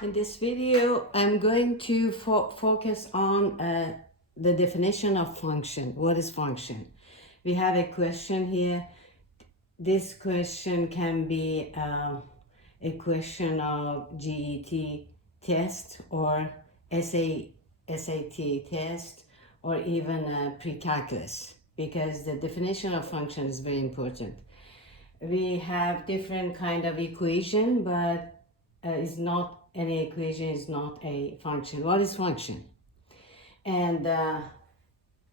In this video, I'm going to focus on the definition of function. What is function? We have a question here. This question can be a question of GET test or SAT test or even pre-calculus, because the definition of function is very important. We have different kind of equation, but is not any equation is not a function. What is function? And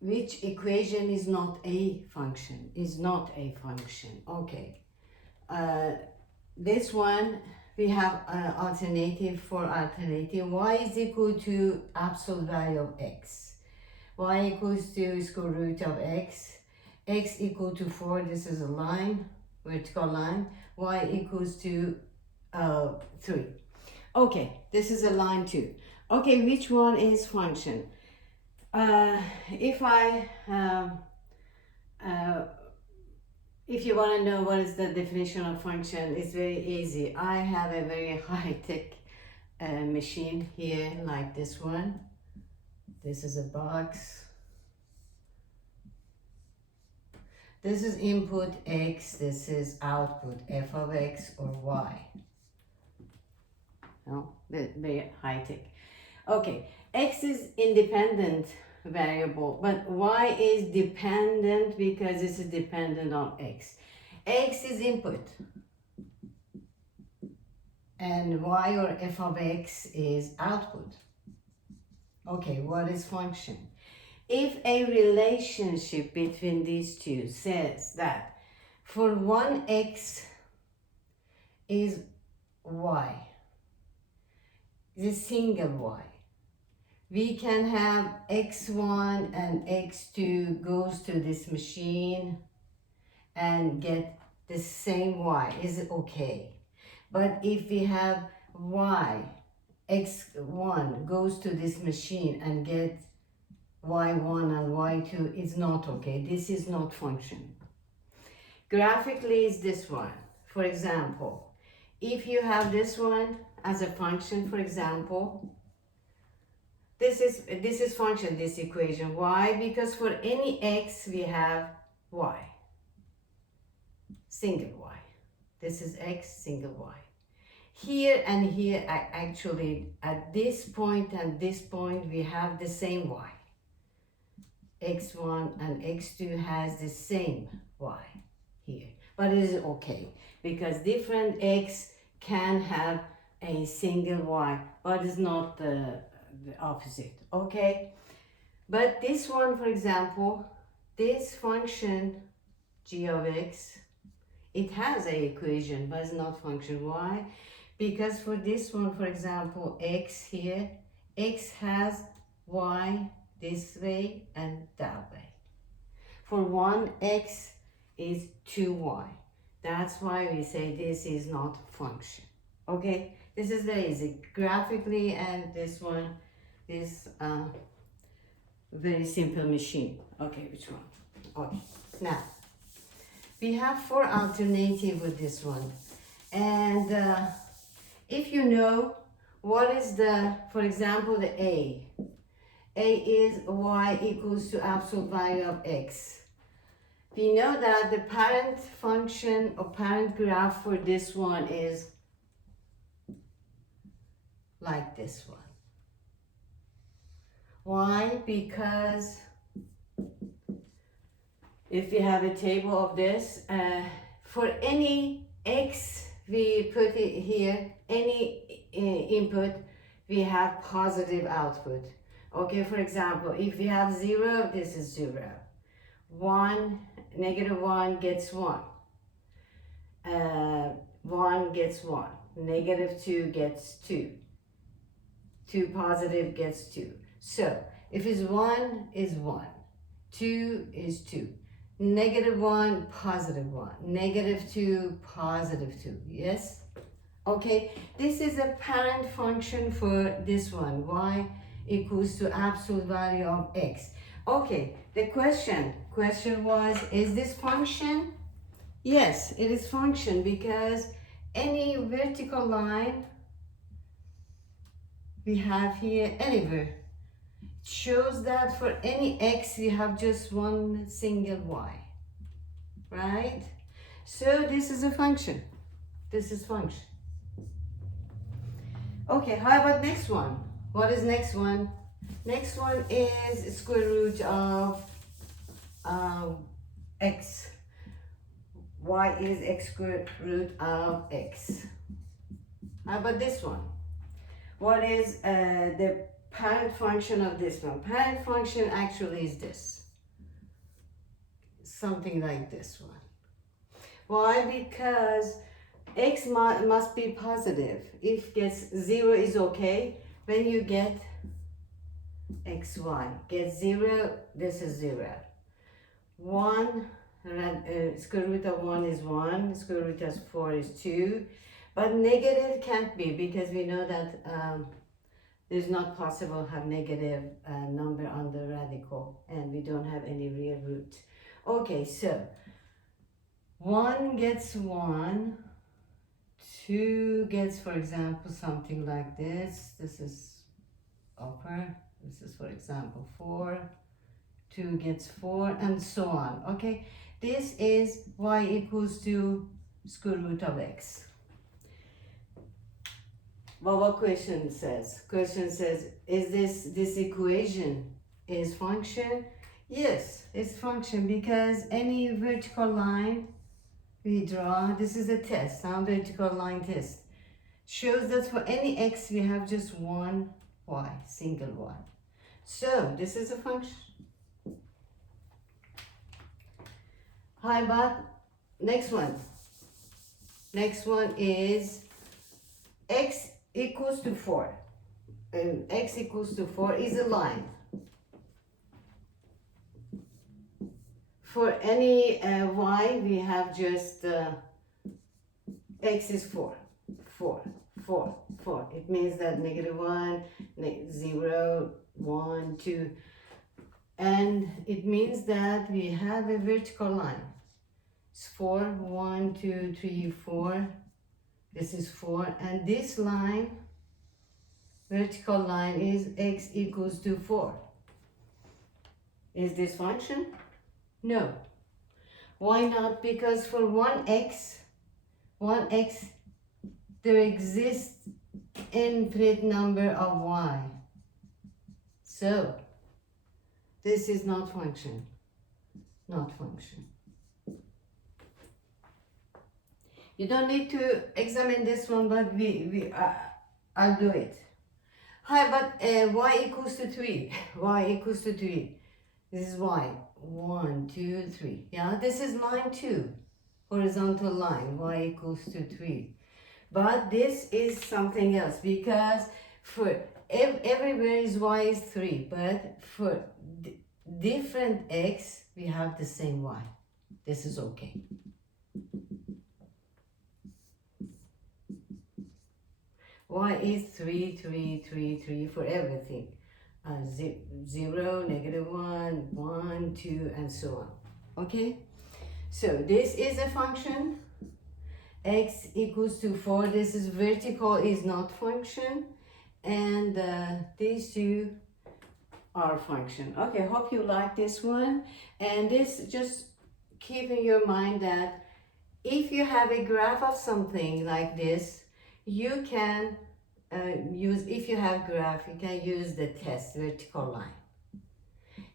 which equation is not a function? Is not a function. Okay. This one we have alternative for alternative. Y is equal to absolute value of x. Y equals to square root of x. X equal to 4. This is a line, vertical line. Y equals to 3. Okay, this is a line 2. Okay, which one is function? If you want to know what is the definition of function, it's very easy. I have a very high-tech machine here, like this one. This is a box. This is input x, this is output f of x or y. No, very high-tech. Okay, x is independent variable, but y is dependent because this is dependent on x. X is input and y or f of x is output. Okay, what is function? If a relationship between these two says that for one x is y, the single y, we can have x1 and x2 goes to this machine and get the same y. Is it okay? But if we have y, x1 goes to this machine and get y1 and y2, it's not okay. This is not function. Graphically is this one. For example, if you have this one as a function, for example, this is function, this equation. Why? Because for any x we have y, single y. This is x, single y. Here and here, actually at this point and this point we have the same y. x1 and x2 has the same y here, but it is okay because different x can have a single y, but it's not the opposite. Okay, but this one, for example, this function g of x, it has a equation but it's not function. Why? Because for this one, for example, x here, x has y this way and that way. For one, x is 2y. That's why we say this is not function. Okay, this is very easy graphically, and this one is very simple machine. Okay, which one? Okay, now we have 4 alternatives with this one, and if you know what is the, for example, the A is y equals to absolute value of x. We know that the parent function or parent graph for this one is like this one. Why? Because if we have a table of this, for any x we put it here, any input, we have positive output. Okay, for example, if we have 0, this is 0. 1, negative 1 gets 1. 1 gets 1. Negative 2 gets 2. 2 positive gets 2. So, if it's 1 is 1. 2 is 2. Negative 1, positive 1. Negative 2, positive 2. Yes? Okay, this is a parent function for this one. Y equals to absolute value of x. Okay, the question was, is this function? Yes, it is function because any vertical line we have here anywhere. It shows that for any x we have just one single y, right? So this is a function. This is function. Okay, how about next one? What is next one? Next one is square root of x. Y is x square root of x. How about this one? What is the parent function of this one? Parent function actually is this. Something like this one. Why? Because x must be positive. If gets 0 is okay. When you get xy, get 0, this is 0. 1, square root of 1 is 1, square root of 4 is 2. But negative can't be, because we know that it's not possible to have negative number on the radical, and we don't have any real root. Okay, so 1 gets 1, 2 gets, for example, something like this. This is upper. This is, for example, 4. 2 gets 4, and so on. Okay, this is y equals to square root of x. Well, what question says? Question says, is this equation is function? Yes, it's function, because any vertical line we draw, this is a test, vertical line test, shows that for any x we have just one y, single y. So this is a function. How about next one? Next one is x equals to 4. X equals to 4 is a line. For any y, we have just x is 4. 4, 4, 4. It means that -1, 0, 1, 2. And it means that we have a vertical line. It's 4, 1, 2, 3, 4. This is 4. And this line, vertical line, is x equals to 4. Is this function? No. Why not? Because for 1x, there exists infinite number of y. So, this is not function. Not function. You don't need to examine this one, but I'll do it. Hi, but y equals to 3. Y equals to 3. This is y. 1, 2, 3. Yeah, this is line 2. Horizontal line. Y equals to 3. But this is something else, because for everywhere is y is 3. But for different x, we have the same y. This is okay. Y is 3, 3, 3, 3 for everything. 0, -1, 1, 2, and so on. Okay? So this is a function. X equals to 4. This is vertical, is not function. And these two are function. Okay, hope you like this one. And this, just keep in your mind that if you have a graph of something like this, you can if you have graph, you can use the test vertical line.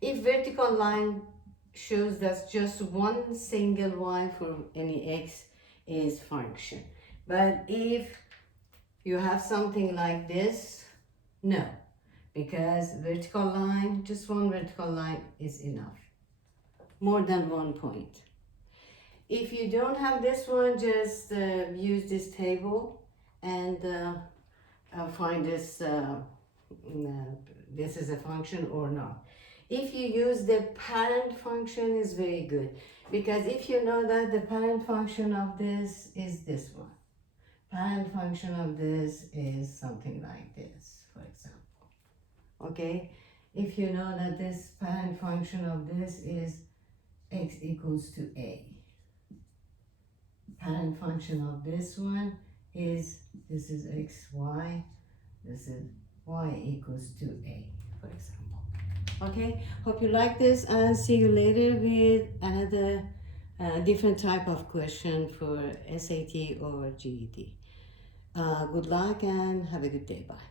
If vertical line shows that just one single y for any x is function. But if you have something like this, no, because vertical line, just one vertical line is enough. More than 1 point. If you don't have this one, just use this table and find this this is a function or not. If you use the parent function, is very good, because if you know that the parent function of this is this one, parent function of this is something like this, for example. Okay, if you know that this parent function of this is x equals to a, parent function of this one is, this is xy, this is y equals to a, for example. Okay, hope you like this and see you later with another different type of question for SAT or GED. Good luck and have a good day. Bye.